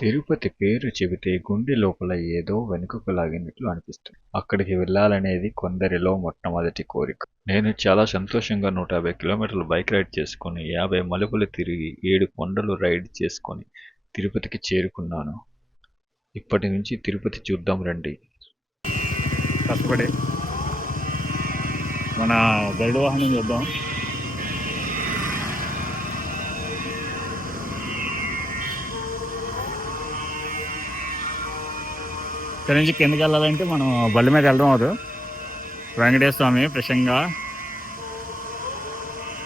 తిరుపతి పేరు చెబితే గుండె లోపల ఏదో వెనుకకు లాగినట్లు అనిపిస్తుంది. అక్కడికి వెళ్ళాలనేది కొందరిలో మొట్టమొదటి కోరిక. నేను చాలా సంతోషంగా 150 కిలోమీటర్లు బైక్ రైడ్ చేసుకొని 50 మలుపులు తిరిగి 7 కొండలు రైడ్ చేసుకొని తిరుపతికి చేరుకున్నాను. ఇప్పటి నుంచి తిరుపతి చూద్దాం రండి. కష్టపడి మన గరుడ వాహనం చూద్దాం. ఇక్కడ నుంచి కిందకి వెళ్ళాలంటే మనం బండి మీద వెళ్ళడం అవదు. వెంకటేశ్వర స్వామి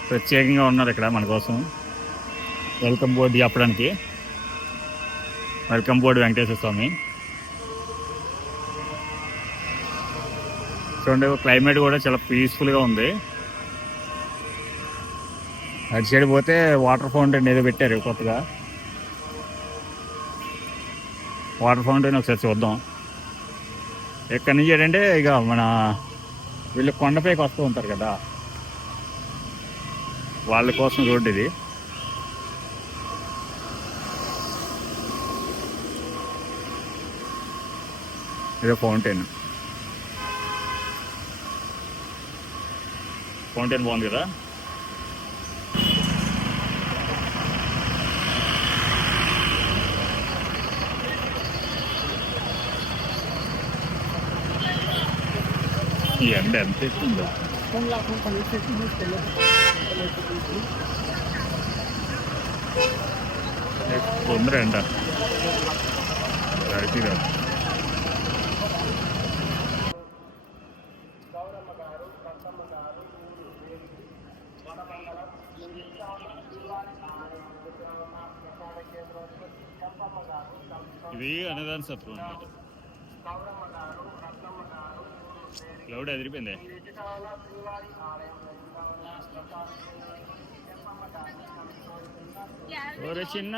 ప్రత్యేకంగా ఉన్నారు ఇక్కడ మన కోసం. వెల్కమ్ బోర్డు చెప్పడానికి. వెల్కమ్ బోర్డు వెంకటేశ్వర స్వామి. చూడండి, క్లైమేట్ కూడా చాలా పీస్ఫుల్గా ఉంది. అటు సైడ్ పోతే వాటర్ ఫౌంటైన్ ఏదో పెట్టారు కొత్తగా. వాటర్ ఫౌంటైన్ ఒకసారి చూద్దాం. ఎక్కడి నుంచి ఏంటంటే ఇక మన వీళ్ళు కొండపైకి వస్తూ ఉంటారు కదా, వాళ్ళ కోసం రోడ్డు ఇది. ఇదో ఫౌంటైన్ బాగుంది కదా. ఈ ఎండ ఎంత ఎక్కుందో. తొందర ఎండ ఇది అన్నదాన సత్రం అన్నమాట. క్లౌడ్ ఎదిరిపోయింది. ఒరే చిన్న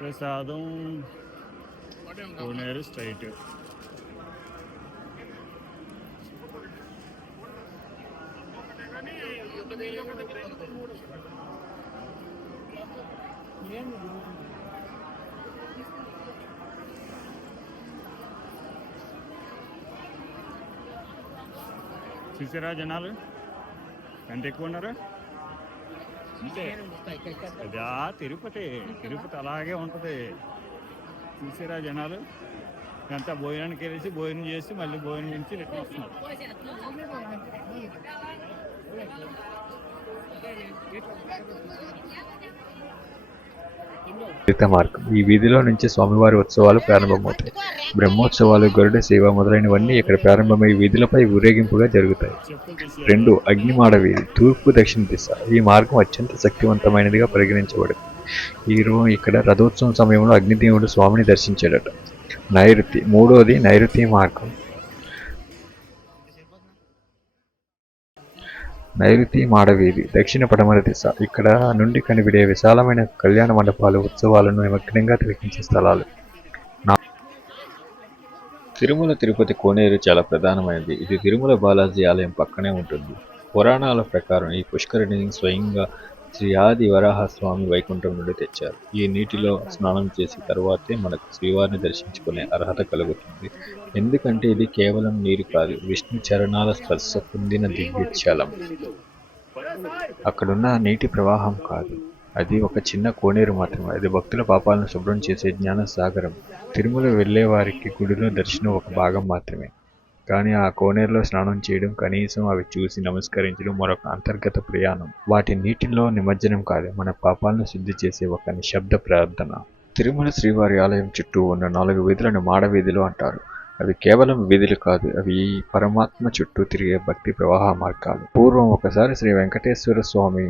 ప్రసాదం కోనేరు స్ట్రైట్. చూసారా జనాలు ఎంత ఎక్కువ ఉన్నారు. అంతే, అదా తిరుపతి అలాగే ఉంటుంది. చూసారా జనాలు అంతా భోజనానికి వెళ్ళేసి భోజనం చేసి మళ్ళీ భోజనం నుంచి రిటర్న్ వస్తున్నారు. మార్గం. ఈ వీధిలో నుంచి స్వామివారి ఉత్సవాలు ప్రారంభమవుతాయి. బ్రహ్మోత్సవాలు, గరుడ సేవ మొదలైనవన్నీ ఇక్కడ ప్రారంభమై వీధులపై ఊరేగింపుగా జరుగుతాయి. 2. అగ్నిమాడ వీధి, తూర్పు దక్షిణ దిశ. ఈ మార్గం అత్యంత శక్తివంతమైనదిగా పరిగణించబడింది. ఇక్కడ రథోత్సవం సమయంలో అగ్నిదేవుడు స్వామిని దర్శించాడట. నైరుతి. 3వది నైరుతి మార్గం. నైరుతి మాడవీధి, దక్షిణ పడమర దిశ. ఇక్కడ నుండి కనిపిడే విశాలమైన కళ్యాణ మండపాలు ఉత్సవాలను నిమగ్నంగా తిలకించే స్థలాలు. తిరుమల తిరుపతి కోనేరు చాలా ప్రధానమైనది. ఇది తిరుమల బాలాజీ ఆలయం పక్కనే ఉంటుంది. పురాణాల ప్రకారం ఈ పుష్కరిణిని స్వయంగా శ్రీ ఆది వరాహస్వామి వైకుంఠం నుండి తెచ్చారు. ఈ నీటిలో స్నానం చేసి తరువాతే మనకు శ్రీవారిని దర్శించుకునే అర్హత కలుగుతుంది. ఎందుకంటే ఇది కేవలం నీరు కాదు, విష్ణు చరణాల స్పర్శ పొందిన దివ్యజలం. అక్కడున్న నీటి ప్రవాహం కాదు, అది ఒక చిన్న కోనేరు మాత్రమే. అది భక్తుల పాపాలను శుభ్రం చేసే జ్ఞాన సాగరం. తిరుమల వెళ్లే వారికి గుడిలో దర్శనం ఒక భాగం మాత్రమే, కానీ ఆ కోనేరులో స్నానం చేయడం, కనీసం అవి చూసి నమస్కరించడం మరొక అంతర్గత ప్రయాణం. వాటి నీటిలో నిమజ్జనం కాదు, మన పాపాలను శుద్ధి చేసే ఒక నిశ్శబ్ద ప్రార్థన. తిరుమల శ్రీవారి ఆలయం చుట్టూ ఉన్న 4 వీధులను మాడవీధులు అంటారు. అవి కేవలం వీధులు కాదు, అవి పరమాత్మ చుట్టూ తిరిగే భక్తి ప్రవాహ మార్గాలు. పూర్వం ఒకసారి శ్రీ వెంకటేశ్వర స్వామి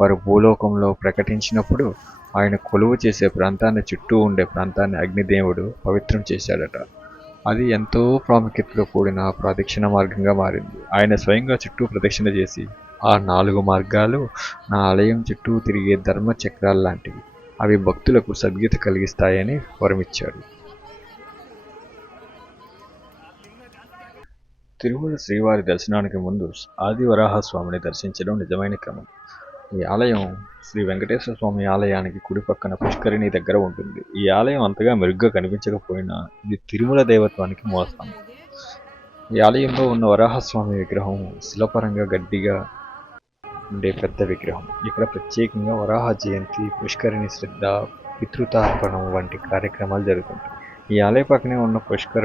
వారు భూలోకంలో ప్రకటించినప్పుడు ఆయన కొలువు చేసే ప్రాంతాన్ని చుట్టూ ఉండే ప్రాంతాన్ని అగ్నిదేవుడు పవిత్రం చేశాడట. అది ఎంతో ప్రాముఖ్యతతో కూడిన ప్రదక్షిణ మార్గంగా మారింది. ఆయన స్వయంగా చుట్టూ ప్రదక్షిణ చేసి ఆ 4 మార్గాలు నా ఆలయం చుట్టూ తిరిగే ధర్మ చక్రాలు లాంటివి, అవి భక్తులకు సద్గతి కలిగిస్తాయని వరమిచ్చాడు. తిరుమల శ్రీవారి దర్శనానికి ముందు ఆదివరాహస్వామిని దర్శించడం నిజమైన క్రమం. ఈ ఆలయం శ్రీ వెంకటేశ్వర స్వామి ఆలయానికి కుడి పక్కన పుష్కరిణి దగ్గర ఉంటుంది. ఈ ఆలయం అంతగా మెరుగ్గా కనిపించకపోయినా ఇది తిరుమల దేవత్వానికి మూలస్థానం. ఈ ఆలయంలో ఉన్న వరాహస్వామి విగ్రహం శిలపరంగా గట్టిగా ఉండే పెద్ద విగ్రహం. ఇక్కడ ప్రత్యేకంగా వరాహ జయంతి, పుష్కరిణి శ్రద్ధ, పితృతార్పణం వంటి కార్యక్రమాలు జరుగుతుంటాయి. ఈ ఆలయ పక్కనే ఉన్న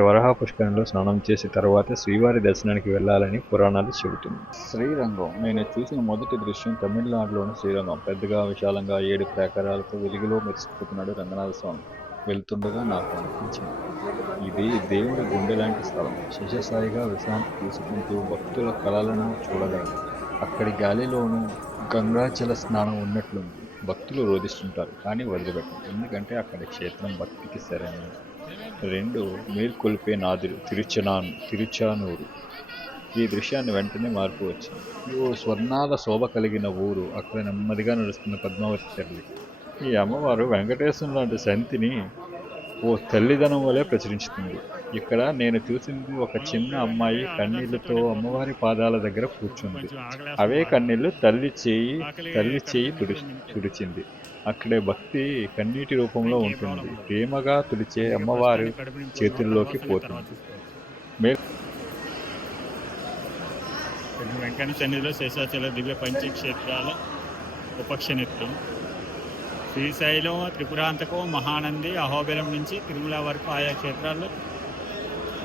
వరాహ పుష్కరంలో స్నానం చేసిన తర్వాత శ్రీవారి దర్శనానికి వెళ్ళాలని పురాణాలు చెబుతుంది. శ్రీరంగం నేను చూసిన మొదటి దృశ్యం తమిళనాడులోని శ్రీరంగం. పెద్దగా విశాలంగా 7 ప్రాకారాలతో వెలుగులో మెరిసిపోతున్నాడు రంగనాథ స్వామి. వెళ్తుండగా నాకు అనిపించింది, ఇది దేవుడి గుండె లాంటి స్థలం. శేషసాయిగా విశ్రాంతి తీసుకుంటూ భక్తుల కళలను చూడగలను. అక్కడి గాలిలోనూ గంగాజల స్నానం ఉన్నట్లుంది. భక్తులు రోధిస్తుంటారు కానీ వదిలిపెట్టరు, ఎందుకంటే అక్కడి క్షేత్రం భక్తికి సరైనది. 2 మేల్కొల్పే నాదులు తిరుచానూరు. ఈ దృశ్యాన్ని వెంటనే మార్పు వచ్చింది. ఓ స్వర్ణాల శోభ కలిగిన ఊరు. అక్కడ నెమ్మదిగా నడుస్తున్న పద్మావతి తల్లి. ఈ అమ్మవారు వెంకటేశ్వరం లాంటి సంతిని ఓ తల్లిదనం వలె ప్రచురించుతుంది. ఇక్కడ నేను చూసింది ఒక చిన్న అమ్మాయి కన్నీళ్లతో అమ్మవారి పాదాల దగ్గర కూర్చుంది. అవే కన్నీళ్లు తల్లి చేయి తుడిచింది. అక్కడే భక్తి కన్నీటి రూపంలో ఉంటుంది. ప్రేమగా తుడిచే అమ్మవారి చేతుల్లోకి పోతుంది. వెంకన్న సన్నిధిలో శేషాచల దివ్య పంచక్షేత్రాల ఉపక్షేత్రం. శ్రీశైలం, త్రిపురాంతకం, మహానంది, అహోబిలం నుంచి తిరుమల వరకు ఆయా క్షేత్రాల్లో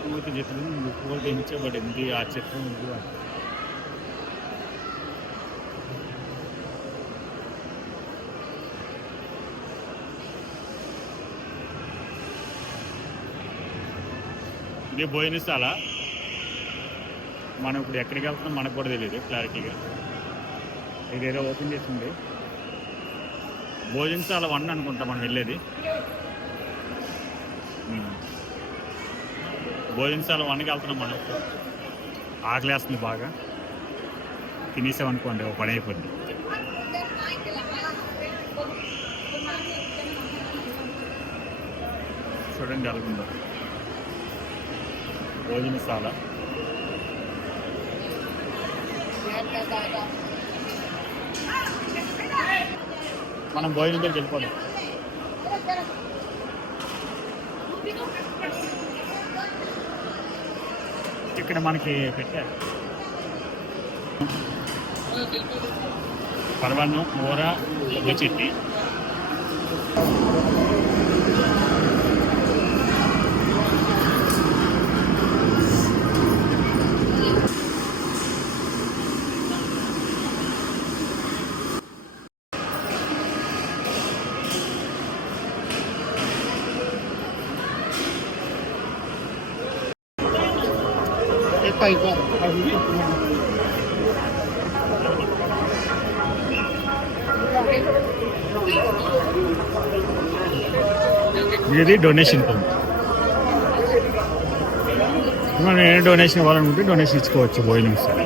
మూర్తి చిత్రం రూపొందించబడింది. ఆ చిత్రం ఇది భోజనశాల. మనం ఇప్పుడు ఎక్కడికి వెళ్తున్నాం మనకు కూడా తెలియదు క్లారిటీగా. ఇదేదో ఓపెన్ చేసింది. భోజనశాల 1 అనుకుంటా మనం వెళ్ళేది. భోజనశాల 1కి వెళ్తున్నాం మనం. ఆకలేస్తుంది బాగా. తినేసామనుకోండి ఒక పని అయిపోయింది. చూడండి అలాగుందో భోజనశాల. మనం భోజనం దగ్గరికి వెళ్ళిపోదాం. ఇక్కడ మనకి పెట్టారు పరవన్నం, కూర, చెట్టి. ఇది డొనేషన్ కౌంటర్. మనం ఏ డొనేషన్ ఇవ్వాలనుకుంటే డొనేషన్ ఇచ్చుకోవచ్చు. భోజనం సరే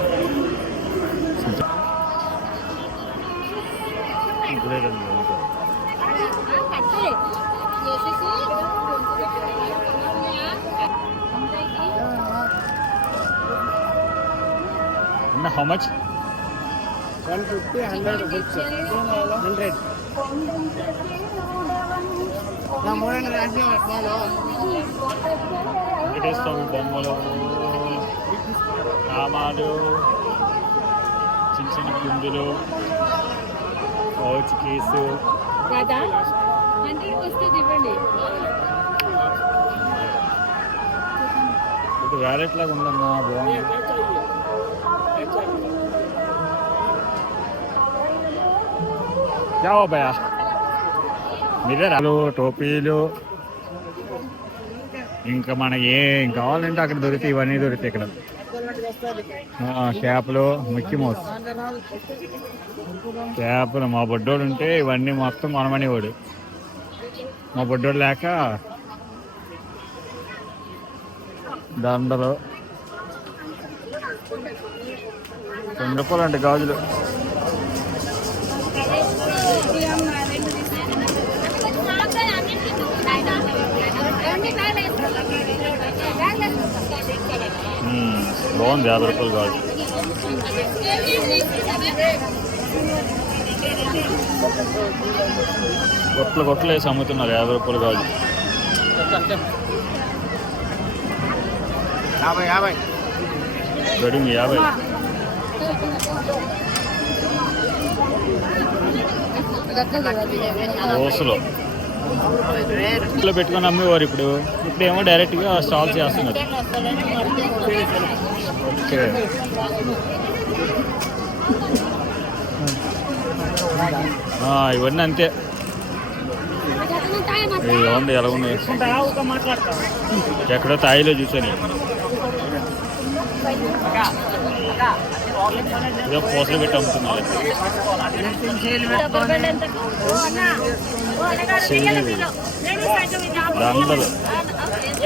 how much? 150, 100 books. 100. నా మూడని రాసి పట్టాలో వెంకటేశ్వర బొమ్మలు, రామాలు, చిన్న చిన్న కుందులు, పౌచ్ కేసు. కదా 100 వస్తుంది ఇవ్వండి. ఇది వ్యాలెట్ లాగా ఉందమ్మా, బాగుంది. क्या हो भैया? మిర్రర్లు, టోపీలు, ఇంకా మనకి ఏం కావాలంటే అక్కడ దొరుకుతాయి. ఇవన్నీ దొరుకుతాయి ఇక్కడ. క్యాప్లు, మిక్కీ మౌస్ క్యాప్లు. మా బొడ్డోడు ఉంటే ఇవన్నీ మొత్తం కొనమనేవాడు. మా బొడ్డోడు లేక దండలు. ₹2 అంటే గాజులు. బాగుంది 50 రూపాయలు గాజు. గొట్లు వేసి అమ్ముతున్నారు 50 రూపాయలు గాజు. 50 గడింగ్ 50. రోసులో ఇంట్లో పెట్టుకొని అమ్మేవారు. ఇప్పుడు ఏమో డైరెక్ట్గా స్టాల్ చేస్తున్నారు. ఓకే, ఇవన్నీ అంతే. బాగుంది, ఎలా ఉన్నాయి. ఎక్కడో తాయిలో చూసాను. ఇదో పూసలు పెట్టి అమ్ముతున్నారు. దండలు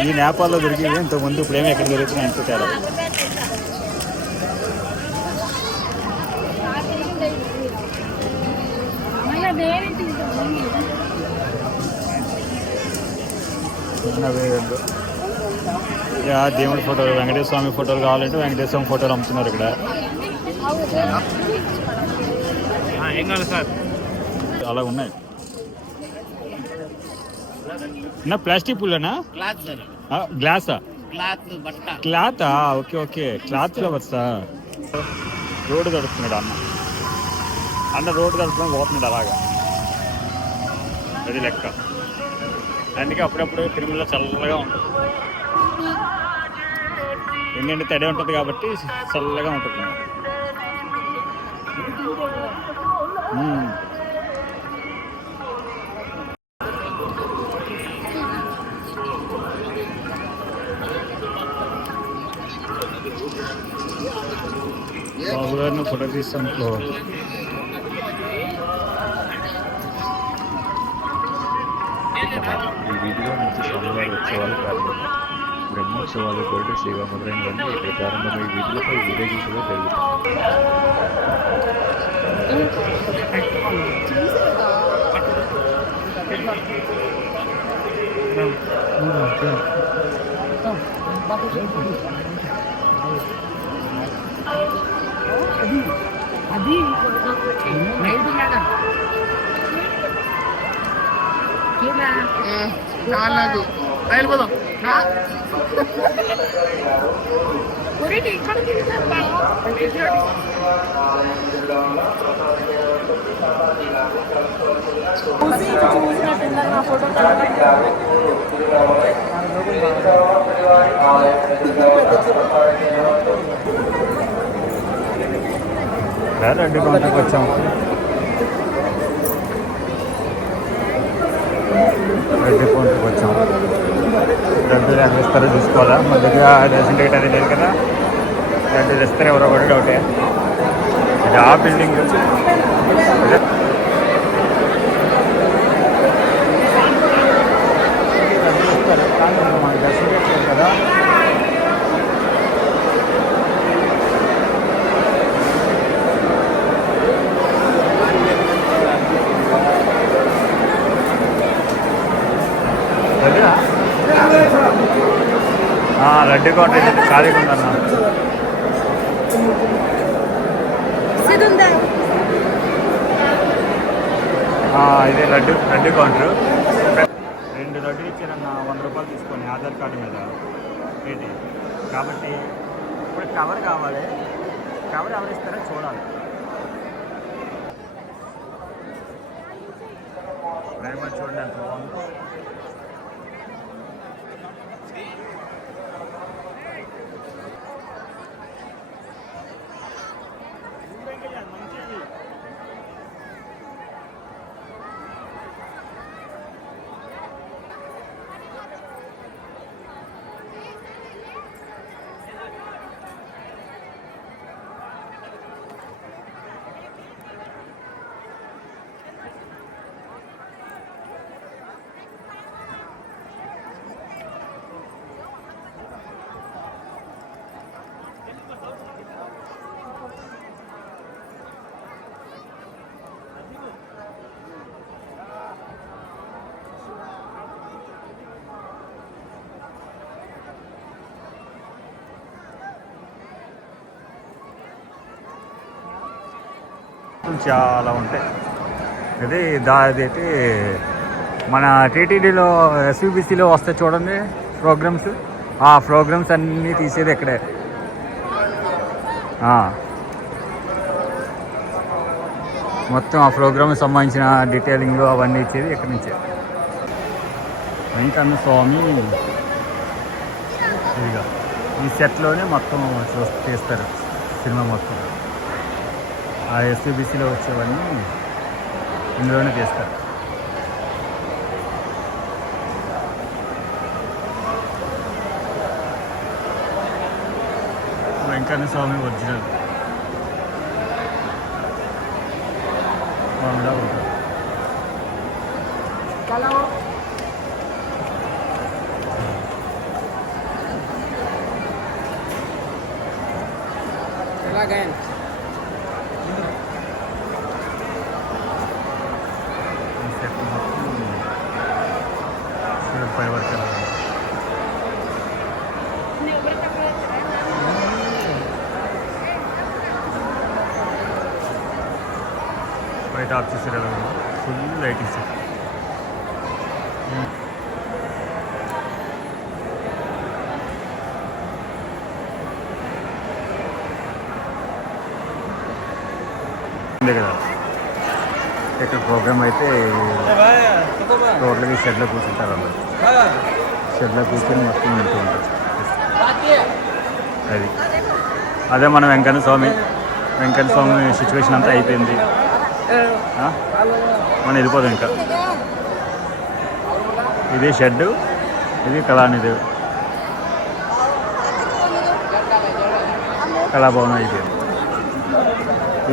ఈ నేపాల్లో దొరికింది ఇంతకుముందు, ఇప్పుడేమో ఎక్కడ దొరుకుతున్నాయి అంతే తేడా. దేవుడి ఫోటోలు, వెంకటేశ్వర స్వామి ఫోటోలు కావాలంటే వెంకటేశ్వర స్వామి ఫోటోలు అమ్ముతున్నారు ఇక్కడ. ఏం కావాలి సార్? అలా ఉన్నాయి. నా ప్లాస్టిక్ పుల్లనా? Cloth sir. గ్లాసా? క్లాత్ బట్ట. క్లాతా? ఓకే ఓకే, క్లాత్ ఫ్లవర్సా? రోడ్డు తడుపుతున్నాడు అన్న రోడ్డు తడుపుకొని పోతున్నాడు అలాగా. అది లెక్క. అందుకే అప్పుడప్పుడు తిరుమల చల్లగా ఉంటుంది. ఎందుకంటే తడి ఉంటుంది కాబట్టి చల్లగా ఉంటుంది. బాబు గారిని ఫోటో తీస్తాను. ఈ వీధిలో నుంచి స్వామివారి ఉత్సవాలు ప్రారంభమయ్యాయి. బ్రహ్మోత్సవాలు, గరుడ సేవ మొదలైనవన్నీ ఇక్కడ ప్రారంభమై వీధులపై ఊరేగింపుగా జరుగుతాయి. చాలదు వెళ్ళిపోదాం. రెడ్డి కౌంటర్కి వచ్చాము. డబ్బులు ఎంత ఇస్తారో చూసుకోవాలా. మా దగ్గర దర్శనం టికెట్ అనేది లేదు కదా, డబ్బులు ఇస్తారు ఎవరో కూడా డౌటే. ఇది ఆ బిల్డింగ్. మనకి దర్శనం టికెట్ లేదు కదా. లడ్డు కౌంటర్ ఖాళీగా ఉందన్న. ఇదే లడ్డు కౌంటర్. 2 లడ్డు ఇచ్చారన్న 100 రూపాయలు తీసుకొని ఆధార్ కార్డు మీద ఏంటి కాబట్టి ఇప్పుడు కవర్ కావాలి. కవర్ ఎవరు ఇస్తారో చూడాలి. చూడండి ఎంత బాగుంది. మొత్తం చాలా ఉంటాయి. ఇది అదైతే మన టీటీడీలో ఎస్యూబీసీలో వస్తే చూడండి ప్రోగ్రామ్స్, ఆ ప్రోగ్రామ్స్ అన్నీ తీసేది ఇక్కడే. మొత్తం ఆ ప్రోగ్రామ్కి సంబంధించిన డీటెయిలింగ్ అవన్నీ ఇచ్చేది ఇక్కడి నుంచే. వెంకన్న స్వామి ఇదిగా ఈ సెట్లోనే మొత్తం చేస్తారు సినిమా మొత్తం. ఆ ఎస్యూబీసీలో వచ్చేవన్నీ ఇందులోనే చేస్తారు. వెంకన్న స్వామి ఒరిజినల్ మామూలుగా ఉంటుంది. పై వరకు బయట ఆఫ్ చేసారు ఎలా ఫుల్ లైటింగ్స్. కదా ఇక్కడ ప్రోగ్రామ్ అయితే టోటల్గా షెడ్లో కూర్చుంటారు. అందరు షెడ్లో కూర్చొని మొత్తం వింటూ ఉంటారు. అదే మన వెంకన్న స్వామి సిచ్యువేషన్ అంతా అయిపోయింది. మనం వెళ్ళిపోదాం ఇంకా. ఇది షెడ్, ఇది కళానిధి కళాభవనం అయిపోయింది.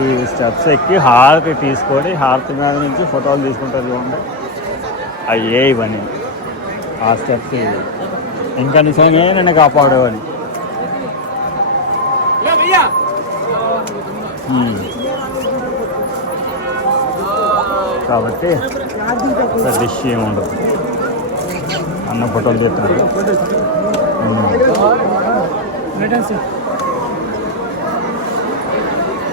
ఈ స్టెప్స్ ఎక్కి హారతి తీసుకొని హారతి మీద నుంచి ఫోటోలు తీసుకుంటారు చూడండి. అయ్యే ఇవన్నీ ఆ స్టెప్స్ ఇంకా నిజంగా నన్ను కాపాడేవని. కాబట్టి డిష్ ఏమి ఉండదు. అన్న ఫోటోలు చెప్తున్నారు.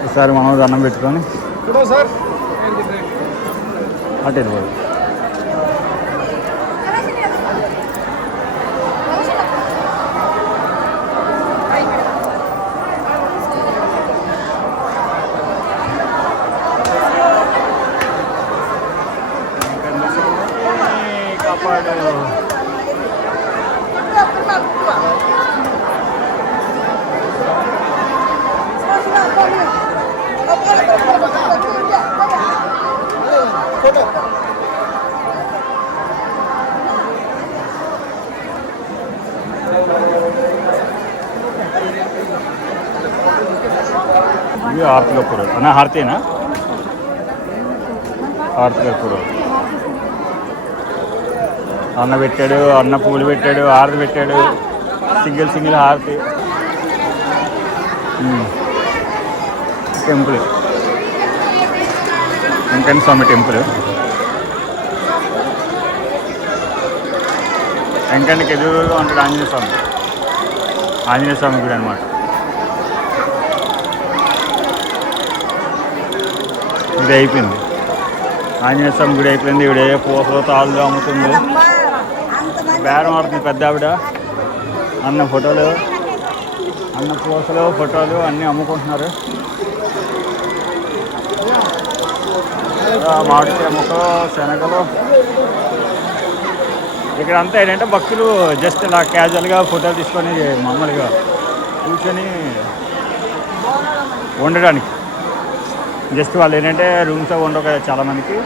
ఒకసారి మనం దండం పెట్టుకొని అటు వెళ్ళిపోదు. ఇది హారతి కర్పూరం అన్న. హారతీనా? హారతి కర్పూరం. అన్న పెట్టాడు, అన్న పూలు పెట్టాడు, హారతి పెట్టాడు. సింగిల్ హారతి. టెంపుల్ వెంకన్న స్వామి టెంపుల్. వెంకన్నకి ఎదురుగా ఉంటాడు ఆంజనేయ స్వామి గుడి అనమాట. ఇది అయిపోయింది, ఆంజనేయ స్వామి గుడి అయిపోయింది. ఇవిడ పూసలు తాళ్ళు అమ్ముతుంది. బేరం ఆడుతుంది పెద్ద ఆవిడ. అన్న ఫోటోలు, అన్న పూసలు ఫోటోలు అన్నీ అమ్ముకుంటున్నారు. మామిడికాయ ముక్కలు, శనగలు. ఇక్కడ అంతా ఏంటంటే భక్తులు జస్ట్ ఇలా క్యాజువల్గా ఫోటోలు తీసుకొని మామూలుగా కూర్చొని ఉండడానికి. జస్ట్ వాళ్ళు ఏంటంటే రూమ్స్ అవి ఉండవు కదా చాలామందికి.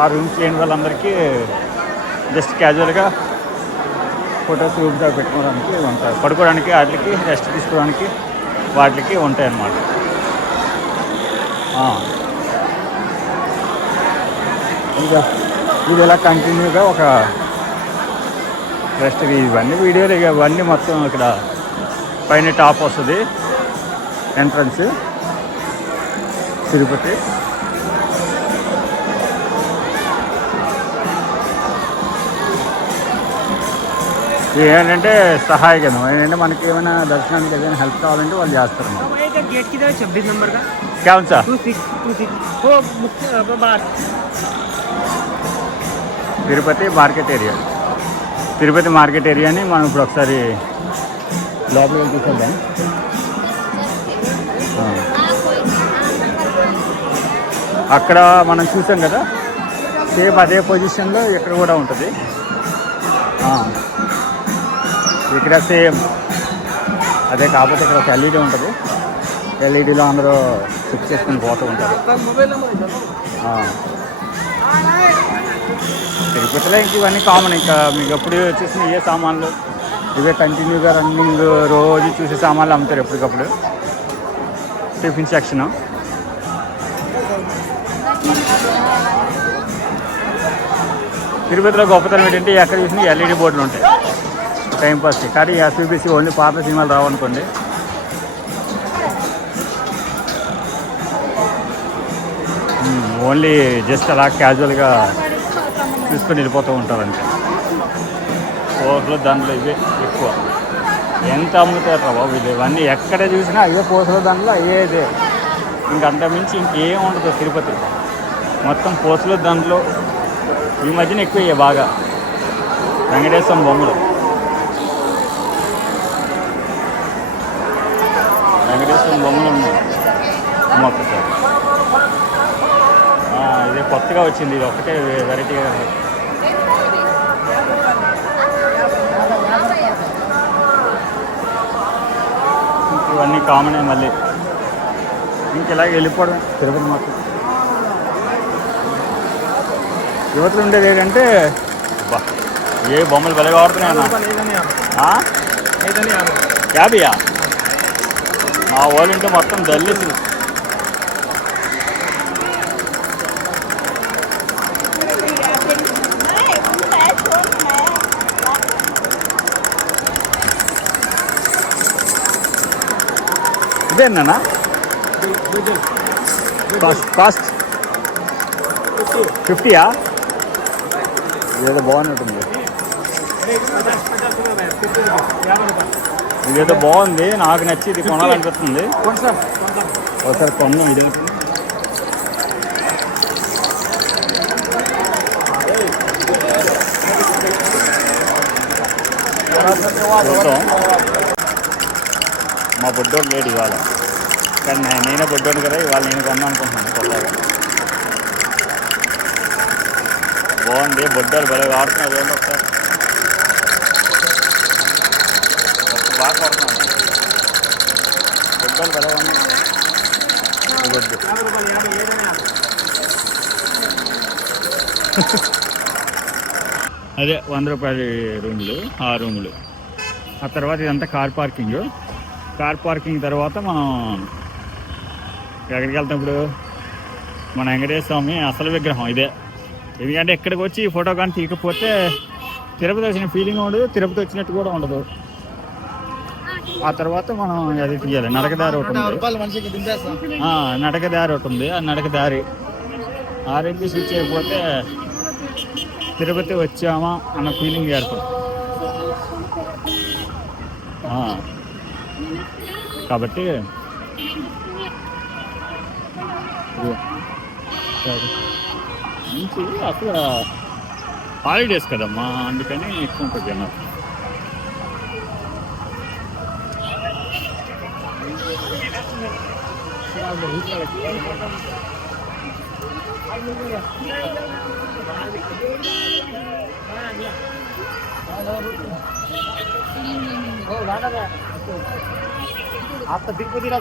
ఆ రూమ్స్ లేని వాళ్ళందరికీ జస్ట్ క్యాజువల్గా ఫొటోస్ రూమ్స్ అవి పెట్టుకోవడానికి ఉంటాయి. పడుకోవడానికి, వాటికి రెస్ట్ తీసుకోవడానికి వాటికి ఉంటాయి అన్నమాట. ఇంకా ఇది ఇలా కంటిన్యూగా ఒక రెస్ట్. ఇవన్నీ వీడియోలు ఇవన్నీ మొత్తం ఇక్కడ పైన టాప్ వస్తుంది ఎంట్రన్స్ తిరుపతి. ఇది ఏంటంటే సహాయకం. ఏంటంటే మనకి ఏమైనా దర్శనానికి ఏదైనా హెల్ప్ కావాలంటే వాళ్ళు చేస్తారు అన్నమాట. गेट किधर 26 नंबर का క్యాన్ సార్ 26 वो मुख्य बाहर Tirupati market area. Tirupati market ఏరియాని మనం ఇప్పుడు ఒకసారి లోపలికి వెళ్ళి చూసేద్దాం. అక్కడ మనం చూసాం కదా, సేమ్ అదే పొజిషన్లో ఇక్కడ కూడా ఉంటుంది. ఇక్కడ సేమ్ అదే, కాకపోతే ఇక్కడ ఒక ఎల్ఈడి ఉంటుంది. ఎల్ఈడిలో అందరూ ఫిక్స్ చేసుకుని పోతూ ఉంటారు. తిరుపతిలో ఇంక ఇవన్నీ కామన్. ఇంకా మీకు ఎప్పుడు చూసిన ఏ సామాన్లు ఇవే కంటిన్యూగా రన్నింగ్, రోజు చూసే సామాన్లు అమ్ముతారు ఎప్పటికప్పుడు. Tiffin section. తిరుపతిలో గొప్పతనం ఏంటంటే ఎక్కడ చూసినా ఎల్ఈడి బోర్డులు ఉంటాయి టైంపాస్కి. కానీ ఎస్వీబీసీ ఓన్లీ పాత సినిమాలు రావనుకోండి. ఓన్లీ జస్ట్ అలా క్యాజువల్గా తీసుకొని వెళ్ళిపోతూ ఉంటారంటే. పోసలు దాంట్లో ఇవే ఎక్కువ. ఎంత అమ్ముతారు రా బాబు ఇది. ఇవన్నీ ఎక్కడ చూసినా అయ్యే పోసల దాంట్లో అయ్యే ఇదే. ఇంకంత మించి ఇంకేం ఉండదు తిరుపతి. మొత్తం పోసల దాంట్లో ఈ మధ్యన ఎక్కువ బాగా వెంకటేశ్వరం బొమ్మలు. వెంకటేశ్వరం బొమ్మలు ఉన్నాయి ఒక్కసారి. ఇదే కొత్తగా వచ్చింది, ఇది ఒకటే వెరైటీగా. ఇవన్నీ కామనే మళ్ళీ. ఇంక ఇలాగ వెళ్ళిపోవడం తిరుపతి మాత్రం. యువతలు ఉండేది ఏంటంటే ఏ బొమ్మలు బలగా ఆడుతున్నాయి అన్న. యాభైయా మా వాళ్ళు ఉంటే మొత్తం దల్లేసి. ఇదేనా కాస్ట్ 50యా? ఇదేదో బాగున్నట్టుంది. ఇదేదో బాగుంది, నాకు నచ్చి ఇది కొనాలనిపిస్తుంది. ఒకసారి కొన్నాం. ఇది మా బొడ్డోడు లేడు ఇవాళ, కానీ నేనే బొడ్డోడు కదా ఇవాళ నేను కొన్నాను అనుకుంటున్నాను కొత్తగా. బాగుంది. బొడ్డోలు భలే ఆడుతున్నారు చూడండి ఒకసారి. బాగా కొడుతున్నాను. బొడ్డోలు భలే ఉన్నాయి. అదే 100 రూపాయల రూములు, ఆ రూములు. ఆ తర్వాత ఇదంతా కార్ పార్కింగ్. కార్ పార్కింగ్ తర్వాత మనం ఎక్కడికి వెళ్తాం ఇప్పుడు? మన వెంకటేశ్వర స్వామి అసలు విగ్రహం ఇదే. ఎందుకంటే ఇక్కడికి వచ్చి ఈ ఫోటో కానీ తీయకపోతే తిరుపతి వచ్చిన ఫీలింగ్ ఉండదు, తిరుపతి వచ్చినట్టు కూడా ఉండదు. ఆ తర్వాత మనం అది తీయాలి. నడకదారి ఒకటి ఉంది, నడకదారి ఒకటి ఉంది. ఆ నడకదారి ఆ రెండు స్విచ్ అయిపోతే తిరుపతి వచ్చామా అన్న ఫీలింగ్ ఏర్పడుతుంది. కాబట్టి మంచి అసలు హాలిడేస్ కదమ్మా, అందుకని ఎక్కువ ఉంటుంది జనం. आता तिरुपतीला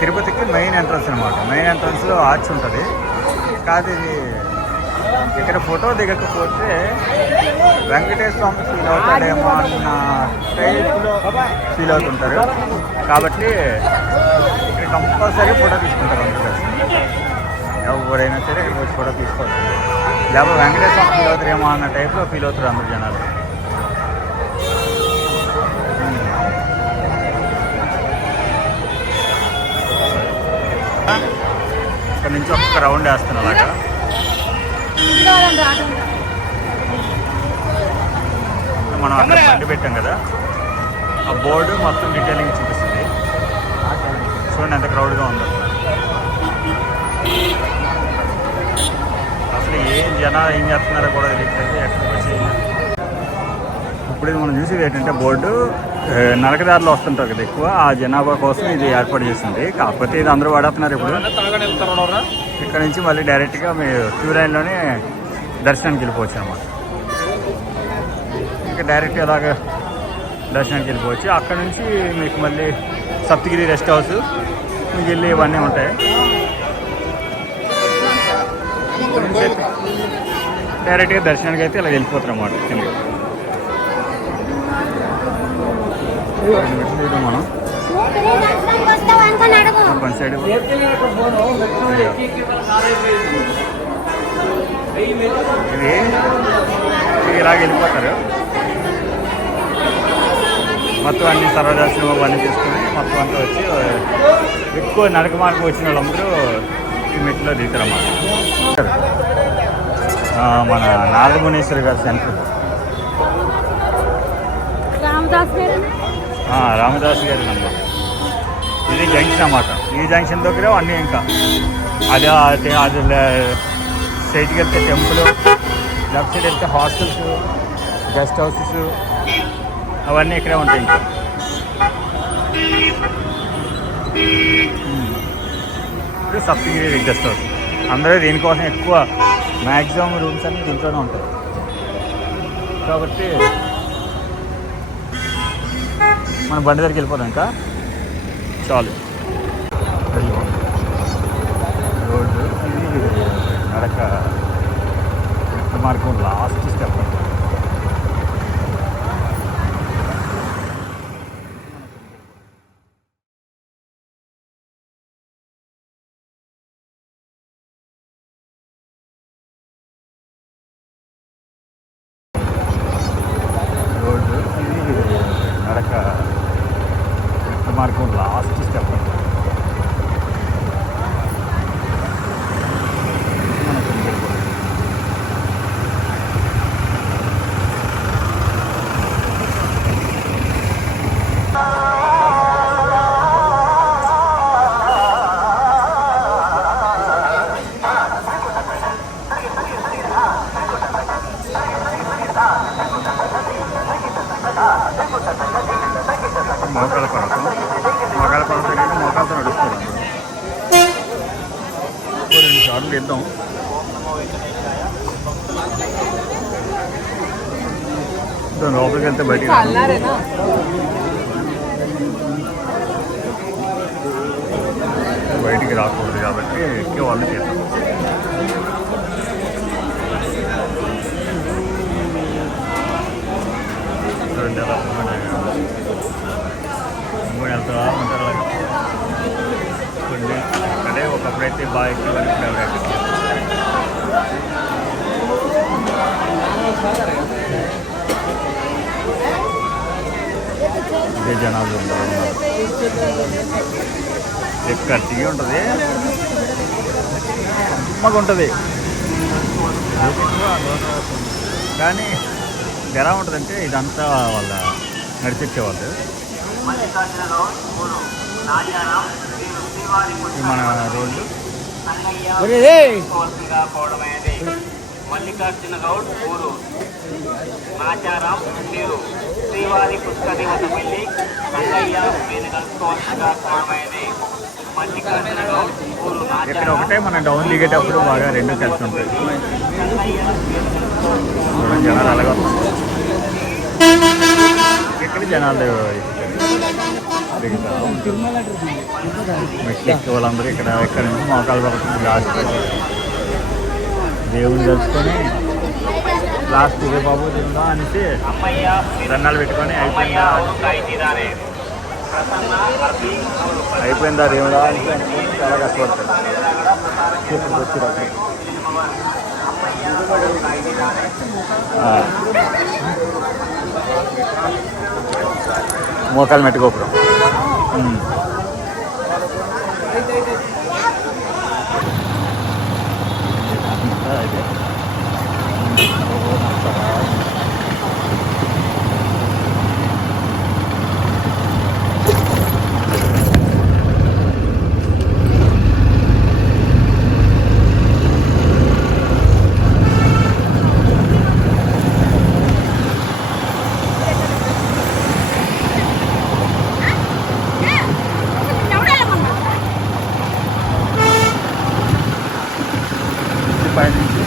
తిరుపతికి మెయిన్ ఎంట్రన్స్ అనమాట. మెయిన్ ఎంట్రన్స్లో ఆర్చ్ ఉంటుంది. కాదు ఇది ఇక్కడ ఫోటో దిగకపోతే వెంకటేశ్వర స్వామి ఫీల్ అవుతాడేమో అన్న టైప్లో ఫీల్ అవుతుంటారు. కాబట్టి ఇక్కడ కంపల్సరీ ఫోటో తీసుకుంటారు అందరూ. ఎవరైనా సరే ఇక్కడ వచ్చి ఫోటో తీసుకోవచ్చు. లేకపోతే వెంకటేశ్వర స్వామి ఫీల్ అవుతారేమో అన్న టైప్లో ఫీల్ అవుతారు అందరు జనాలు. అక్కడ నుంచి ఒక్క రౌండ్ వేస్తాను అలాగా. మనం అక్కడ బండి పెట్టాం కదా, ఆ బోర్డు మొత్తం డీటెయిలింగ్ చూపిస్తుంది. చూడండి ఎంత క్రౌడ్గా ఉందో. అసలు జనాలు ఏం చేస్తున్నారో కూడా తెలియట్లేదు. ఎక్కడికి వచ్చి ఇప్పుడు ఇది మనం చూసేది ఏంటంటే బోర్డు నరకదారిలో వస్తుంటారు కదా ఎక్కువ, ఆ జనాభా కోసం ఇది ఏర్పాటు చేసింది. కాకపోతే ఇది అందరూ వాడుతున్నారు. ఇప్పుడు ఇక్కడ నుంచి మళ్ళీ డైరెక్ట్గా మీరు క్యూ లైన్లోనే దర్శనానికి వెళ్ళిపోవచ్చు అన్నమాట. ఇంకా డైరెక్ట్ ఇలాగ దర్శనానికి వెళ్ళిపోవచ్చు. అక్కడ నుంచి మీకు మళ్ళీ సప్తగిరి రెస్ట్ హౌస్ మీకు వెళ్ళి ఇవన్నీ ఉంటాయి. డైరెక్ట్గా దర్శనానికి అయితే ఇలా వెళ్ళిపోతారు అన్నమాట. మనం వన్ సైడ్ ఇది ఇలాగ వెళ్ళిపోతారు. మొత్తం అన్ని సర్వదర్శనం అవన్నీ తీసుకుని మొత్తం అంతా వచ్చి ఎక్కువ నడక మార్గం వచ్చిన వాళ్ళందరూ ఈ మెట్లో దిగుతారన్నమాట. మన నారదమునీశ్వరి గారి సెంటర్ రామదాస్ గారి అన్నమాట. ఇది జంక్షన్ అన్నమాట. ఈ జంక్షన్ దగ్గర అన్నీ ఇంకా అది అది స్ట్రైట్కి వెళ్తే టెంపుల్, లెఫ్ట్ సైడ్ వెళ్తే హాస్టల్స్, గెస్ట్ హౌసెస్ అవన్నీ ఇక్కడే ఉంటాయి. ఇంకా ఇప్పుడు సప్తగిరి గెస్ట్ హౌస్ అందరూ దీనికోసం ఎక్కువ మ్యాక్సిమం రూమ్స్ అన్నీ దీంట్లోనే ఉంటాయి. కాబట్టి మనం బండి దగ్గరికి వెళ్ళిపోతాం. ఇంకా చాలు రోడ్డు ఇది నడక మార్గం లాస్ట్ స్టెప్. రోడ్డు ఇది నడక మార్గం లాస్ట్ స్టెప్. మోకాల పడతాం మోకాలతో నడుస్తున్నాం. 2 సార్లు వెళ్దాం. లోపలికి వెళ్తే బయటికి రాకూడదు కాబట్టి ఎక్కే వాళ్ళు చేద్దాం. వెళ్తా ఉంటారు కొన్ని. అక్కడే ఒకప్పుడైతే బాగా ఎక్కువ ఇదే జనాలు ఉంటారు. ఎక్కడ టీ ఉంటుంది, మాకు ఉంటుంది. కానీ ఎలా ఉంటుందంటే ఇదంతా వాళ్ళ నడిపించేవాళ్ళు. మన రోడ్లు మల్లికార్జున గౌడ్ ఊరు నాచారం నీరు శ్రీవారి పుష్కరి వద్ద వెళ్ళి సంగయ్య మీద కలుసుకోవాల్సిందిగా కోరమైనది. మల్లికార్జున గౌడ్ ఊరు ఇక్కడ ఒకటే మనం డౌన్ దిగేటప్పుడు బాగా రెండు కలిసి ఉంటాయి. జనాలు అలాగా ఇక్కడ జనాలు దిగుతా మెట్లు ఎక్కే వాళ్ళందరూ ఇక్కడ నుంచి మోకాలు పడుతుంది. లాస్ట్ దేవుని తెలుసుకొని లాస్ట్ ఇదే బాబు తిందా అనేసి దండాలు పెట్టుకొని అయిపోయిందా దేవుడా అని చాలా కష్టపడతాడు. మోకాలు మెట్టుకోపురం. అయితే పైనుంచి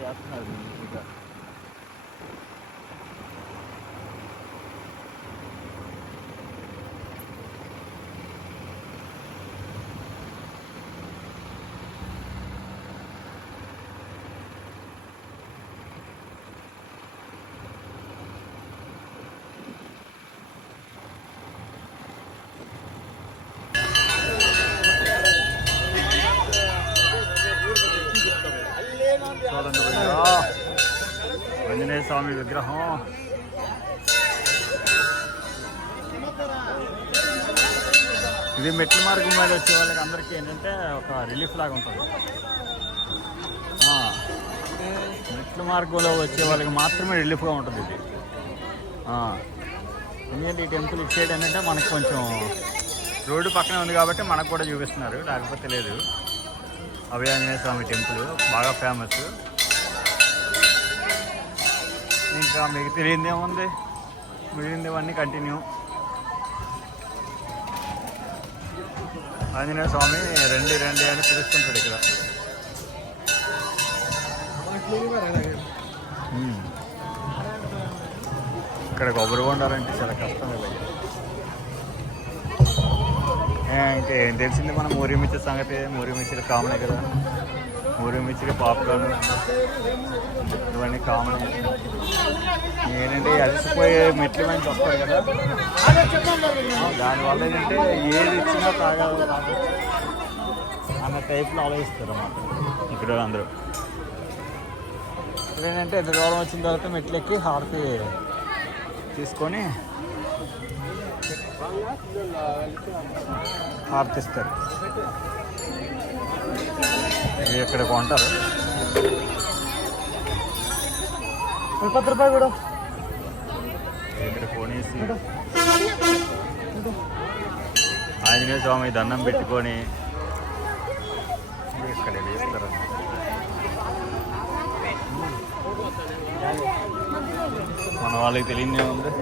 చేస్తున్నారు ఇంకా. చూడండి భయ్యా, ఆంజనేయ స్వామి విగ్రహం. ఇది మెట్ల మార్గం మీద వచ్చే వాళ్ళకి అందరికీ ఏంటంటే ఒక రిలీఫ్ లాగా ఉంటుంది. మెట్ల మార్గంలో వచ్చే వాళ్ళకి మాత్రమే రిలీఫ్గా ఉంటుంది ఇది. ఎందుకంటే ఈ టెంపుల్ ఇటు సైడ్ ఏంటంటే మనకు కొంచెం రోడ్డు పక్కనే ఉంది కాబట్టి మనకు కూడా చూపిస్తున్నారు, లేకపోతే లేదు. అభయ ఆంజనేయ స్వామి టెంపుల్ బాగా ఫేమస్. ఇంకా మీకు తెలియదేముంది, మిగిలినవన్నీ కంటిన్యూ. ఆంజనేయ స్వామి రండి రండి అని పిలుస్తుంటాడు ఇక్కడ. ఇక్కడ కొబ్బరి బొండాలంటే చాలా కష్టం కదా. ఇంకేం తెలిసింది మనం మూరి మిర్చి సంగతి. మూరి మిర్చిలు కామనే కదా, మూరి మిర్చిలు పాప్కార్న్ ఇవన్నీ కామనే. ఏంటంటే అలసిపోయే మెట్ల మంచి వస్తారు కదా, దానివల్ల ఏంటంటే ఏది ఇచ్చినా తాగాలి అన్న టైప్లో ఆలోచిస్తారు అన్నమాట ఇక్కడ అందరూ. ఏంటంటే ఎంత దూరం వచ్చిన తర్వాత మెట్లు ఎక్కి హారతి తీసుకొని హారతిస్తారు. ఇక్కడ కొంటారు. 10 రూపాయలు కూడా ఇక్కడ కొనేసి ఆంజనేయ స్వామి దండం పెట్టుకొని ఇక్కడ వేస్తారు. మన వాళ్ళకి తెలియదే ఉంది.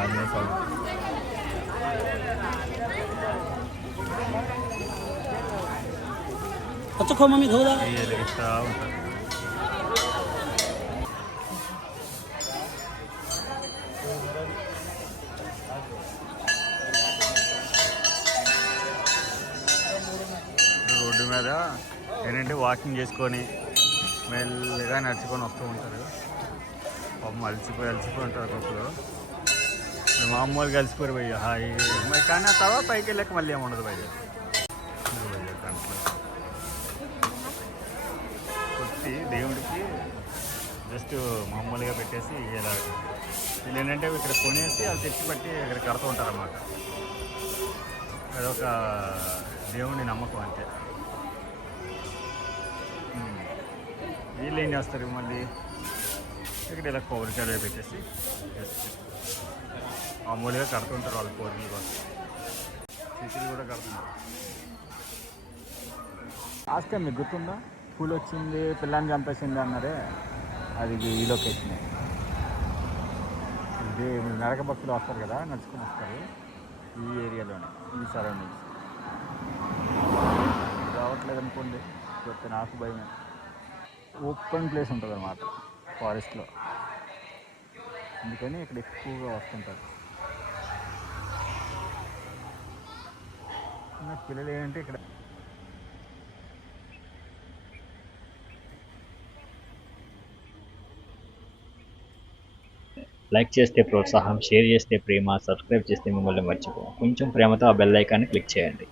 ఆంజనేయ స్వామి अच्छा मम्मी धोदा వెలిగిస్తూ ఉంటారు. రోడ్డు మీద ఏంటంటే వాకింగ్ చేసుకొని మెల్లగా నడుచుకొని వస్తూ ఉంటారు. పాపం అలసిపోయి ఉంటారు ఒక్కొక్కరు. మామూలుగా కలిసిపోయి భయ్య హాయి మరి. కానీ ఆ తర్వాత పైకి వెళ్ళాక మళ్ళీ ఏముండదు భయ్య. కంట్లో కొట్టి దేవుడికి జస్ట్ మామూలుగా పెట్టేసి ఇలా వీళ్ళు ఏంటంటే ఇక్కడ కొనేసి అది తెచ్చి పట్టి ఇక్కడ కడుతూ ఉంటారు అన్నమాట. అదొక దేవుని నమ్మకం అంతే. వీళ్ళు ఏం చేస్తారు మళ్ళీ ఇక్కడ ఇలా కొబ్బరికాయ పెట్టేసి మామూలుగా కడుతుంటారు వాళ్ళ కోరికల కోసం. సిటీలు కూడా కడుతున్నారు. లాస్ట్ టైం మీకు గుర్తుందా, పూలు వచ్చింది పిల్లాన్ని చంపేసింది అన్నారే, అది ఈ లొకేషన్. ఇది నరక భక్తులు వస్తారు కదా, నడుచుకొని వస్తారు ఈ ఏరియాలోనే, ఈ సరౌండింగ్స్. రావట్లేదు అనుకోండి, చెప్తే నాకు భయమే. ఓపెన్ ప్లేస్ ఉంటుంది అన్నమాట ఫారెస్ట్లో, అందుకని ఇక్కడ ఎక్కువగా వస్తుంటారు. నాకు పిల్లలు ఏంటంటే ఇక్కడ లైక్ చేస్తే ప్రోత్సాహం, షేర్ చేస్తే ప్రేమ, సబ్స్క్రైబ్ చేస్తే మిమ్మల్ని మర్చిపోం. కొంచెం ప్రేమతో ఆ బెల్ ఐకాన్ని క్లిక్ చేయండి.